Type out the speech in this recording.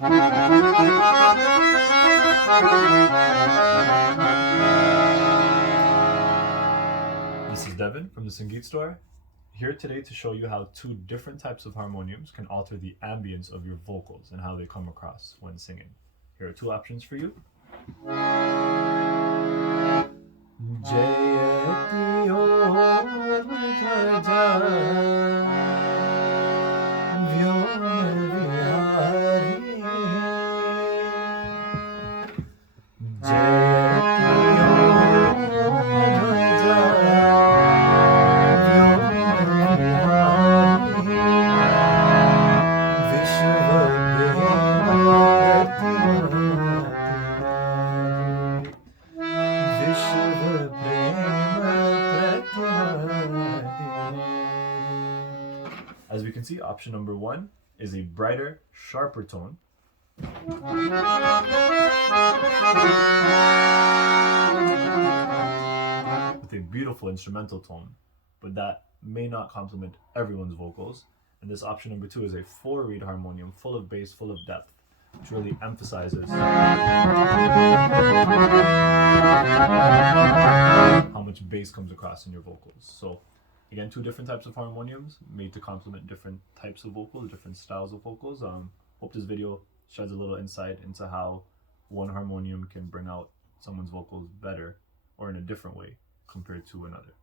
This is Devin from the Sangeet Store, here today to show you how two different types of harmoniums can alter the ambience of your vocals and how they come across when singing. Here are two options for you. As we can see, option number one is a brighter, sharper tone. With a beautiful instrumental tone, but that may not complement everyone's vocals. And this option number two is a 4-reed harmonium, full of bass, full of depth, which really emphasizes how much bass comes across in your vocals. So again, two different types of harmoniums made to complement different types of vocals, different styles of vocals. Hope this video sheds a little insight into how one harmonium can bring out someone's vocals better or in a different way compared to another.